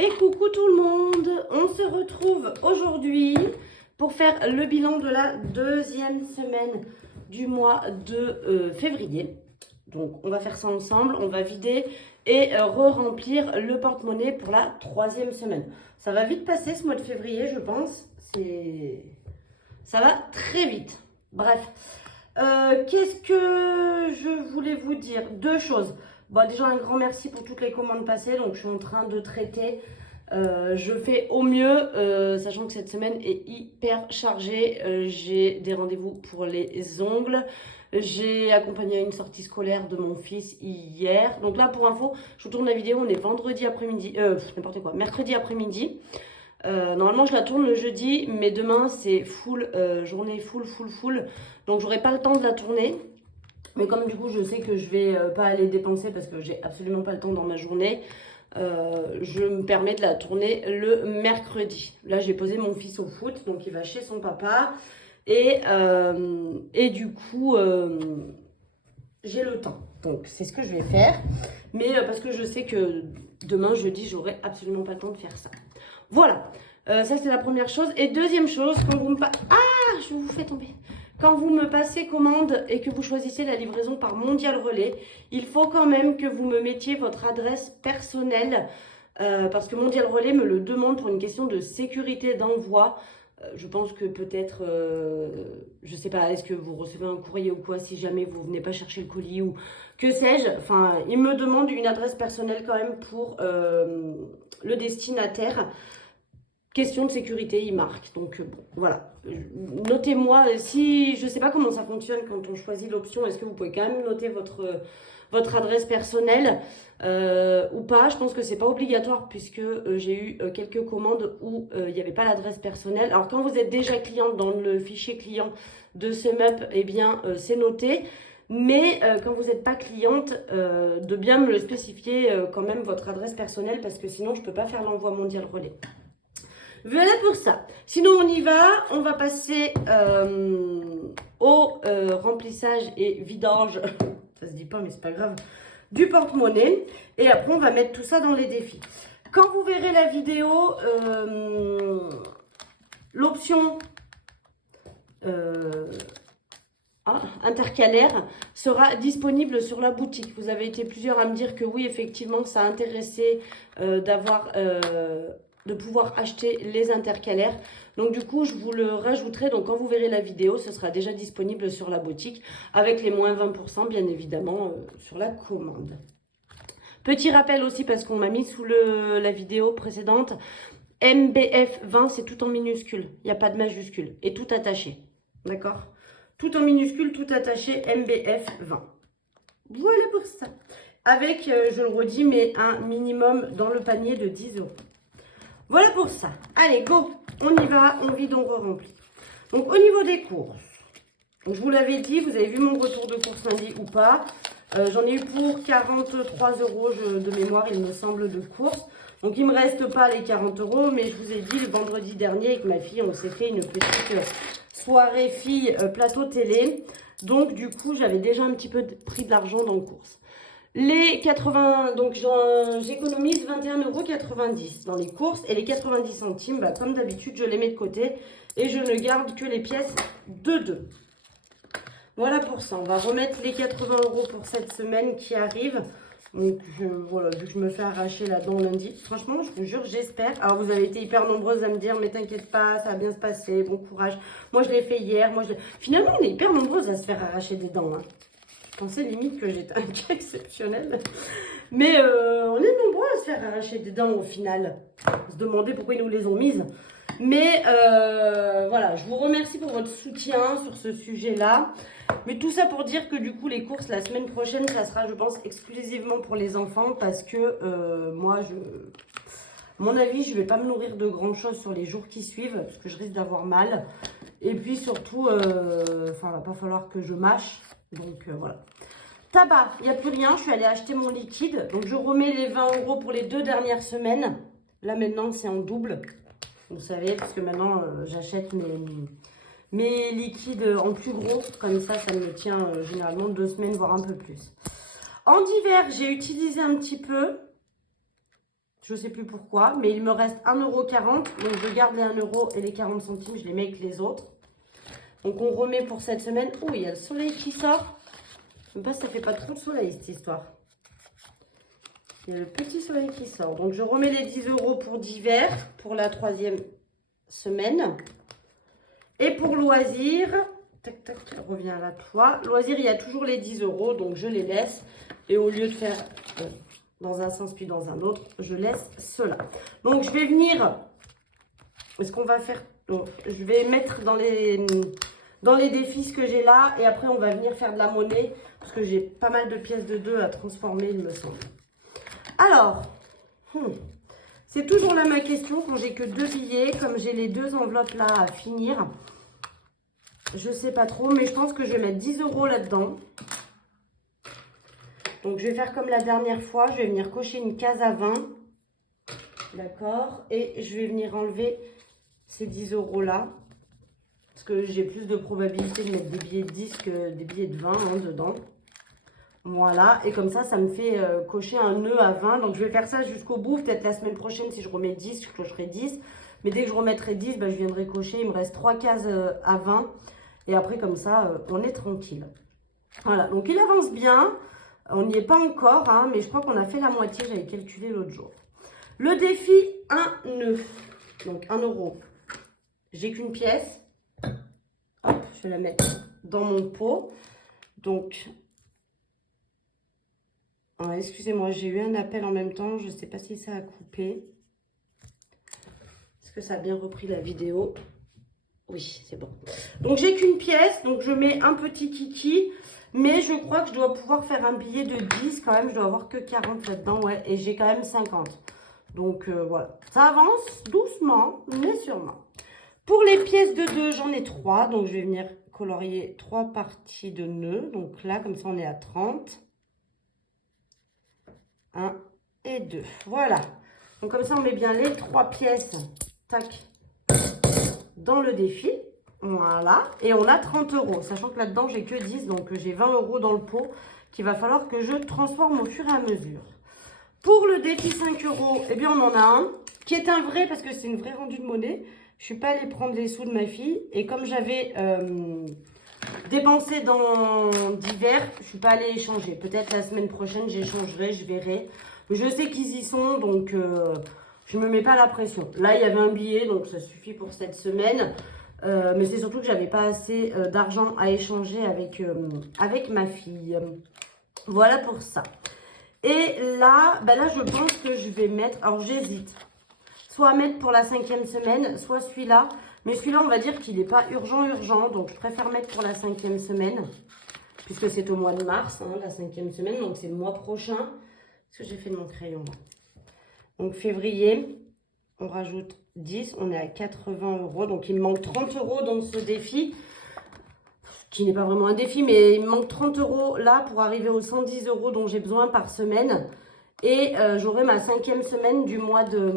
Et coucou tout le monde, on se retrouve aujourd'hui pour faire le bilan de la deuxième semaine du mois de février. Donc on va faire ça ensemble, on va vider et re-remplir le porte-monnaie pour la troisième semaine. Ça va vite passer ce mois de février, je pense. Ça va très vite. Bref, qu'est-ce que je voulais vous dire? Deux choses. Bon, déjà un grand merci pour toutes les commandes passées. Donc je suis en train de traiter. Je fais au mieux, sachant que cette semaine est hyper chargée. J'ai des rendez-vous pour les ongles. J'ai accompagné à une sortie scolaire de mon fils hier. Donc là, pour info, je vous tourne la vidéo. On est vendredi après-midi, n'importe quoi, mercredi après-midi. Normalement, je la tourne le jeudi, mais demain c'est full journée, full. Donc j'aurai pas le temps de la tourner. Mais comme du coup, je sais que je vais pas aller dépenser parce que j'ai absolument pas le temps dans ma journée. Je me permets de la tourner le mercredi. Là, j'ai posé mon fils au foot, donc il va chez son papa. Et du coup, j'ai le temps. Donc, c'est ce que je vais faire. Mais parce que je sais que demain, jeudi, j'aurai absolument pas le temps de faire ça. Voilà. Ça, c'est la première chose. Et deuxième chose, quand vous me... Ah, je vous fais tomber. Quand vous me passez commande et que vous choisissez la livraison par Mondial Relais, il faut quand même que vous me mettiez votre adresse personnelle parce que Mondial Relais me le demande pour une question de sécurité d'envoi. Je pense que peut-être, je sais pas, est-ce que vous recevez un courrier ou quoi si jamais vous venez pas chercher le colis ou que sais-je. Enfin, il me demande une adresse personnelle quand même pour le destinataire. Question de sécurité, il marque. Donc bon, voilà. Notez-moi, si je ne sais pas comment ça fonctionne quand on choisit l'option, est-ce que vous pouvez quand même noter votre adresse personnelle ou pas? Je pense que c'est pas obligatoire puisque j'ai eu quelques commandes où il n'y avait pas l'adresse personnelle. Alors quand vous êtes déjà cliente dans le fichier client de SumUp, eh bien c'est noté. Mais quand vous n'êtes pas cliente, de bien me le spécifier quand même votre adresse personnelle parce que sinon je ne peux pas faire l'envoi Mondial Relais. Voilà pour ça. Sinon, on y va. On va passer au remplissage et vidange. Ça se dit pas, mais c'est pas grave. Du porte-monnaie. Et après, on va mettre tout ça dans les défis. Quand vous verrez la vidéo, l'option intercalaire sera disponible sur la boutique. Vous avez été plusieurs à me dire que oui, effectivement, ça intéressait de pouvoir acheter les intercalaires. Donc du coup, je vous le rajouterai. Donc quand vous verrez la vidéo, ce sera déjà disponible sur la boutique avec les moins 20% bien évidemment sur la commande. Petit rappel aussi parce qu'on m'a mis sous la vidéo précédente, MBF 20, c'est tout en minuscule. Il n'y a pas de majuscule et tout attaché. D'accord? Tout en minuscule, tout attaché, MBF 20. Voilà pour ça. Avec, je le redis, mais un minimum dans le panier de 10 €. Voilà pour ça. Allez, go. On y va, on vide, on re-remplit. Donc, au niveau des courses, donc, je vous l'avais dit, vous avez vu mon retour de course lundi ou pas. J'en ai eu pour 43 € de mémoire, il me semble, de course. Donc, il ne me reste pas les 40 €, mais je vous ai dit, le vendredi dernier, avec ma fille, on s'est fait une petite soirée fille plateau télé. Donc, du coup, j'avais déjà un petit peu pris de l'argent dans course. Les 80, donc j'économise 21,90 € dans les courses et les 90 centimes, bah, comme d'habitude, je les mets de côté et je ne garde que les pièces de 2. Voilà pour ça. On va remettre les 80 € pour cette semaine qui arrive. Donc voilà, vu que je me fais arracher là-dedans lundi, franchement, je vous jure, j'espère. Alors, vous avez été hyper nombreuses à me dire, mais t'inquiète pas, ça va bien se passer, bon courage. Moi, je l'ai fait hier. Finalement, on est hyper nombreuses à se faire arracher des dents, hein. Je pensais limite que j'étais un cas exceptionnel. Mais on est nombreux à se faire arracher des dents au final. On se demandait pourquoi ils nous les ont mises. Mais voilà, je vous remercie pour votre soutien sur ce sujet-là. Mais tout ça pour dire que du coup, les courses la semaine prochaine, ça sera, je pense, exclusivement pour les enfants. Parce que moi, à mon avis, je ne vais pas me nourrir de grand-chose sur les jours qui suivent. Parce que je risque d'avoir mal. Et puis surtout, il va pas falloir que je mâche. Donc voilà. Tabac, il n'y a plus rien. Je suis allée acheter mon liquide. Donc je remets les 20 € pour les 2 dernières semaines. Là maintenant, c'est en double. Vous savez, parce que maintenant, j'achète mes liquides en plus gros. Comme ça me tient généralement 2 semaines, voire un peu plus. En hiver, j'ai utilisé un petit peu. Je ne sais plus pourquoi, mais il me reste 1,40 €. Donc, je garde les 1 € et les 40 centimes, je les mets avec les autres. Donc, on remet pour cette semaine. Oh, il y a le soleil qui sort. Je ne sais pas si ça fait pas trop de soleil, cette histoire. Il y a le petit soleil qui sort. Donc, je remets les 10 € pour d'hiver, pour la 3e semaine. Et pour loisirs, tac, tac, reviens à la toi. Loisirs, il y a toujours les 10 €, donc je les laisse. Et au lieu de faire dans un sens puis dans un autre, je laisse cela. Donc, je vais venir... Est-ce qu'on va faire... Donc, je vais mettre dans les défis ce que j'ai là. Et après, on va venir faire de la monnaie. Parce que j'ai pas mal de pièces de 2 à transformer, il me semble. Alors, c'est toujours là ma question. Quand j'ai que 2 billets, comme j'ai les 2 enveloppes là à finir, je sais pas trop. Mais je pense que je vais mettre 10 € là-dedans. Donc, je vais faire comme la dernière fois. Je vais venir cocher une case à 20. D'accord. Et je vais venir enlever ces 10 € là. Parce que j'ai plus de probabilité de mettre des billets de 10 que des billets de 20 dedans. Voilà. Et comme ça, ça me fait cocher un nœud à 20. Donc, je vais faire ça jusqu'au bout. Peut-être la semaine prochaine, si je remets 10, je cocherai 10. Mais dès que je remettrai 10, bah, je viendrai cocher. Il me reste 3 cases à 20. Et après, comme ça, on est tranquille. Voilà. Donc, il avance bien. On n'y est pas encore, hein, mais je crois qu'on a fait la moitié. J'avais calculé l'autre jour. Le défi, un nœud. Donc, 1 €. J'ai qu'une pièce. Hop, je vais la mettre dans mon pot. Donc, excusez-moi, j'ai eu un appel en même temps. Je ne sais pas si ça a coupé. Est-ce que ça a bien repris la vidéo? Oui, c'est bon. Donc, j'ai qu'une pièce. Donc, je mets un petit kiki. Mais je crois que je dois pouvoir faire un billet de 10 quand même. Je dois avoir que 40 là-dedans, ouais. Et j'ai quand même 50. Donc, voilà. Ça avance doucement, mais sûrement. Pour les pièces de 2, j'en ai 3. Donc, je vais venir colorier 3 parties de nœuds. Donc, là, comme ça, on est à 30. 1 et 2. Voilà. Donc, comme ça, on met bien les 3 pièces. Tac. Dans le défi. Voilà. Et on a 30 €. Sachant que là-dedans, j'ai que 10. Donc, j'ai 20 € dans le pot qu'il va falloir que je transforme au fur et à mesure. Pour le défi 5 €, eh bien, on en a un qui est un vrai parce que c'est une vraie rendue de monnaie. Je ne suis pas allée prendre les sous de ma fille. Et comme j'avais dépensé dans d'hiver, je ne suis pas allée échanger. Peut-être la semaine prochaine, j'échangerai, je verrai. Je sais qu'ils y sont, donc je ne me mets pas la pression. Là, il y avait un billet, donc ça suffit pour cette semaine. Mais c'est surtout que je n'avais pas assez d'argent à échanger avec ma fille. Voilà pour ça. Et là, là, je pense que je vais mettre... Alors, j'hésite. Soit à mettre pour la 5e semaine, soit celui-là. Mais celui-là, on va dire qu'il n'est pas urgent. Donc, je préfère mettre pour la 5e semaine. Puisque c'est au mois de mars, hein, la 5e semaine. Donc, c'est le mois prochain. Est-ce que j'ai fait de mon crayon là? Donc, février, on rajoute 10. On est à 80 €. Donc, il me manque 30 € dans ce défi. Qui n'est pas vraiment un défi, mais il me manque 30 € là pour arriver aux 110 € dont j'ai besoin par semaine. Et j'aurai ma 5e semaine du mois de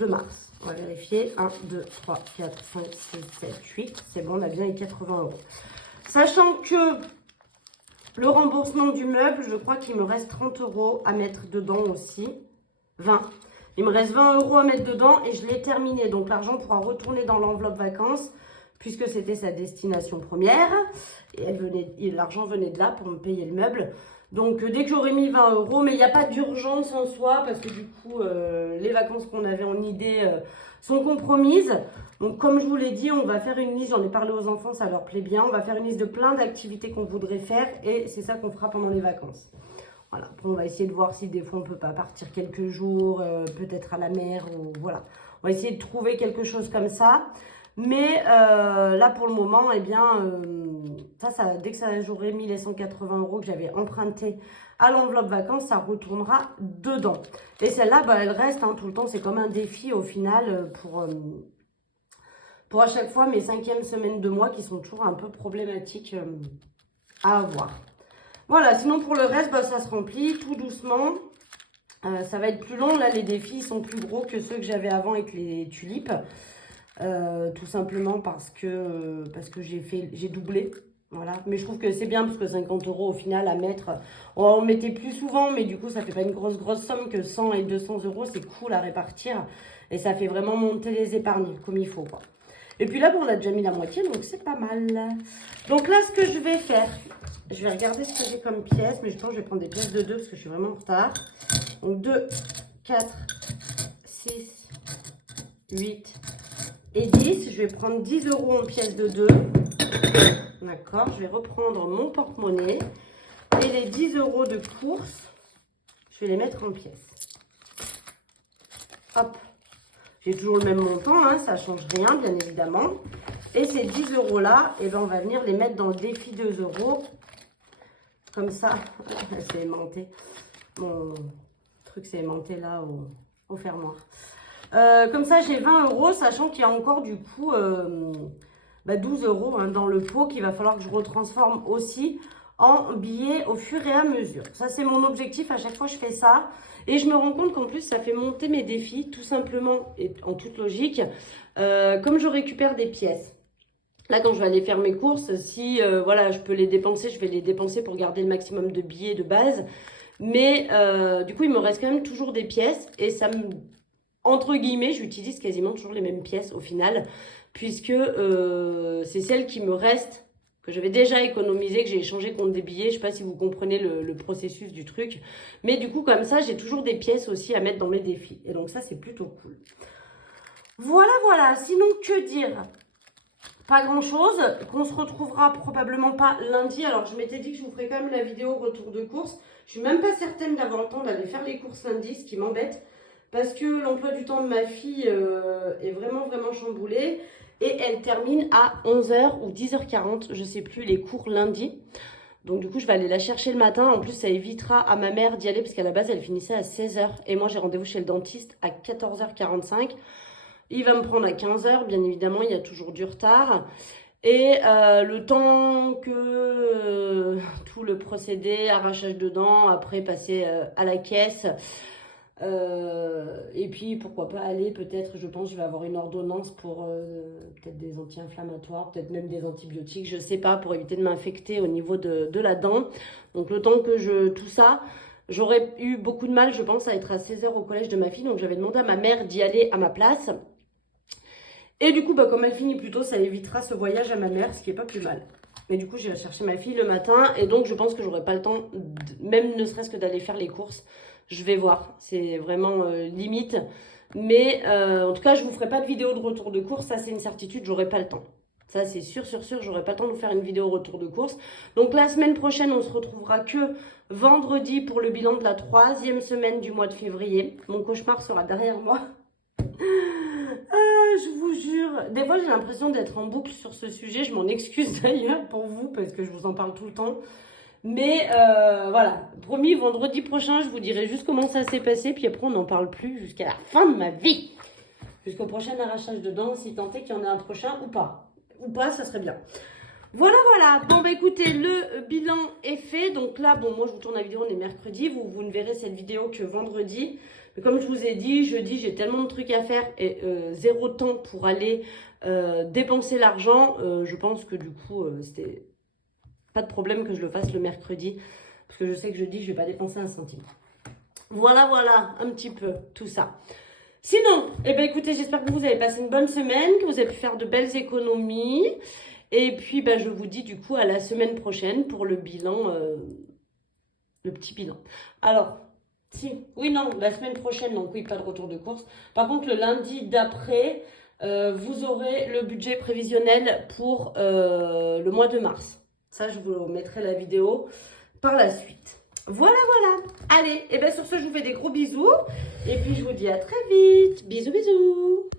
mars. On va vérifier. 1, 2, 3, 4, 5, 6, 7, 8. C'est bon, on a bien les 80 €. Sachant que le remboursement du meuble, je crois qu'il me reste 30 € à mettre dedans aussi. 20. Il me reste 20 € à mettre dedans et je l'ai terminé. Donc, l'argent pourra retourner dans l'enveloppe vacances puisque c'était sa destination première. Et l'argent venait de là pour me payer le meuble. Donc, dès que j'aurai mis 20 €, mais il n'y a pas d'urgence en soi parce que du coup, les vacances qu'on avait en idée sont compromises. Donc, comme je vous l'ai dit, on va faire une liste. J'en ai parlé aux enfants, ça leur plaît bien. On va faire une liste de plein d'activités qu'on voudrait faire et c'est ça qu'on fera pendant les vacances. Voilà, après on va essayer de voir si des fois on ne peut pas partir quelques jours, peut-être à la mer, ou voilà. On va essayer de trouver quelque chose comme ça. Mais là pour le moment, eh bien, dès que j'aurai mis les 180 € que j'avais emprunté à l'enveloppe vacances, ça retournera dedans. Et celle-là, elle reste tout le temps, c'est comme un défi au final pour à chaque fois mes 5e semaines de mois qui sont toujours un peu problématiques à avoir. Voilà, sinon pour le reste, ça se remplit tout doucement. Ça va être plus long. Là, les défis sont plus gros que ceux que j'avais avant avec les tulipes. Tout simplement parce que j'ai doublé. Voilà, mais je trouve que c'est bien parce que 50 € au final à mettre, on mettait plus souvent, mais du coup ça fait pas une grosse somme que 100 et 200 €, c'est cool à répartir et ça fait vraiment monter les épargnes comme il faut quoi. Et puis là, bon, on a déjà mis la moitié, donc c'est pas mal. Donc là, ce que je vais faire, je vais regarder ce que j'ai comme pièces, mais je pense que je vais prendre des pièces de 2 parce que je suis vraiment en retard. Donc 2, 4, 6, 8 et 10. Je vais prendre 10 € en pièces de 2. D'accord, je vais reprendre mon porte-monnaie et les 10 € de course, je vais les mettre en pièces. Hop, j'ai toujours le même montant, hein, ça ne change rien, bien évidemment. Et ces 10 € là, eh ben, on va venir les mettre dans le défi 2 €. Comme ça, c'est aimanté. Mon truc s'est aimanté là au fermoir. Comme ça, j'ai 20 €, sachant qu'il y a encore du coup 12 € hein, dans le pot qu'il va falloir que je retransforme aussi en billets au fur et à mesure. Ça, c'est mon objectif. À chaque fois, je fais ça. Et je me rends compte qu'en plus, ça fait monter mes défis, tout simplement et en toute logique. Comme je récupère des pièces. Là, quand je vais aller faire mes courses, si voilà, je peux les dépenser, je vais les dépenser pour garder le maximum de billets de base. Mais du coup, il me reste quand même toujours des pièces. Et ça me... Entre guillemets, j'utilise quasiment toujours les mêmes pièces au final. Puisque c'est celles qui me restent, que j'avais déjà économisées, que j'ai échangé contre des billets. Je ne sais pas si vous comprenez le processus du truc. Mais du coup, comme ça, j'ai toujours des pièces aussi à mettre dans mes défis. Et donc ça, c'est plutôt cool. Voilà, voilà. Sinon, que dire ? Pas grand chose, qu'on se retrouvera probablement pas lundi. Alors je m'étais dit que je vous ferais quand même la vidéo retour de course. Je suis même pas certaine d'avoir le temps d'aller faire les courses lundi, ce qui m'embête. Parce que l'emploi du temps de ma fille est vraiment chamboulé. Et elle termine à 11 h ou 10 h 40, je sais plus, les cours lundi. Donc du coup je vais aller la chercher le matin. En plus ça évitera à ma mère d'y aller parce qu'à la base elle finissait à 16 h. Et moi j'ai rendez-vous chez le dentiste à 14 h 45. Il va me prendre à 15 h, bien évidemment, il y a toujours du retard. Et le temps que tout le procédé, arrachage de dents, après passer à la caisse. Et puis, pourquoi pas aller, peut-être, je pense, je vais avoir une ordonnance pour peut-être des anti-inflammatoires, peut-être même des antibiotiques, je sais pas, pour éviter de m'infecter au niveau de la dent. Donc, le temps que tout ça... J'aurais eu beaucoup de mal, je pense, à être à 16 h au collège de ma fille. Donc, j'avais demandé à ma mère d'y aller à ma place. Et du coup, comme elle finit plus tôt, ça évitera ce voyage à ma mère, ce qui est pas plus mal. Mais du coup, j'irai chercher ma fille le matin. Et donc, je pense que j'aurai pas le temps, même ne serait-ce que d'aller faire les courses. Je vais voir. C'est vraiment limite. Mais en tout cas, je vous ferai pas de vidéo de retour de course. Ça, c'est une certitude, j'aurai pas le temps. Ça, c'est sûr, j'aurai pas le temps de vous faire une vidéo retour de course. Donc, la semaine prochaine, on se retrouvera que vendredi pour le bilan de la 3e semaine du mois de février. Mon cauchemar sera derrière moi. Ah, je vous jure. Des fois, j'ai l'impression d'être en boucle sur ce sujet. Je m'en excuse d'ailleurs pour vous parce que je vous en parle tout le temps. Mais voilà, promis, vendredi prochain, je vous dirai juste comment ça s'est passé. Puis après, on n'en parle plus jusqu'à la fin de ma vie. Jusqu'au prochain arrachage de dents, si tant est qu'il y en ait un prochain ou pas. Ou pas, ça serait bien. Voilà, voilà. Bon, bah écoutez, le bilan est fait. Donc là, bon, moi, je vous tourne la vidéo, on est mercredi. Vous ne verrez cette vidéo que vendredi. Mais comme je vous ai dit, jeudi, j'ai tellement de trucs à faire et zéro temps pour aller dépenser l'argent. Je pense que du coup, c'était pas de problème que je le fasse le mercredi. Parce que je sais que jeudi, je vais pas dépenser un centime. Voilà, voilà, un petit peu tout ça. Sinon, eh ben, écoutez, j'espère que vous avez passé une bonne semaine, que vous avez pu faire de belles économies. Et puis, ben, je vous dis du coup à la semaine prochaine pour le bilan, le petit bilan. Alors, si, oui, non, la semaine prochaine, donc oui, pas de retour de course. Par contre, le lundi d'après, vous aurez le budget prévisionnel pour le mois de mars. Ça, je vous mettrai la vidéo par la suite. Voilà, voilà. Allez, et bien sur ce, je vous fais des gros bisous. Et puis, je vous dis à très vite. Bisous, bisous.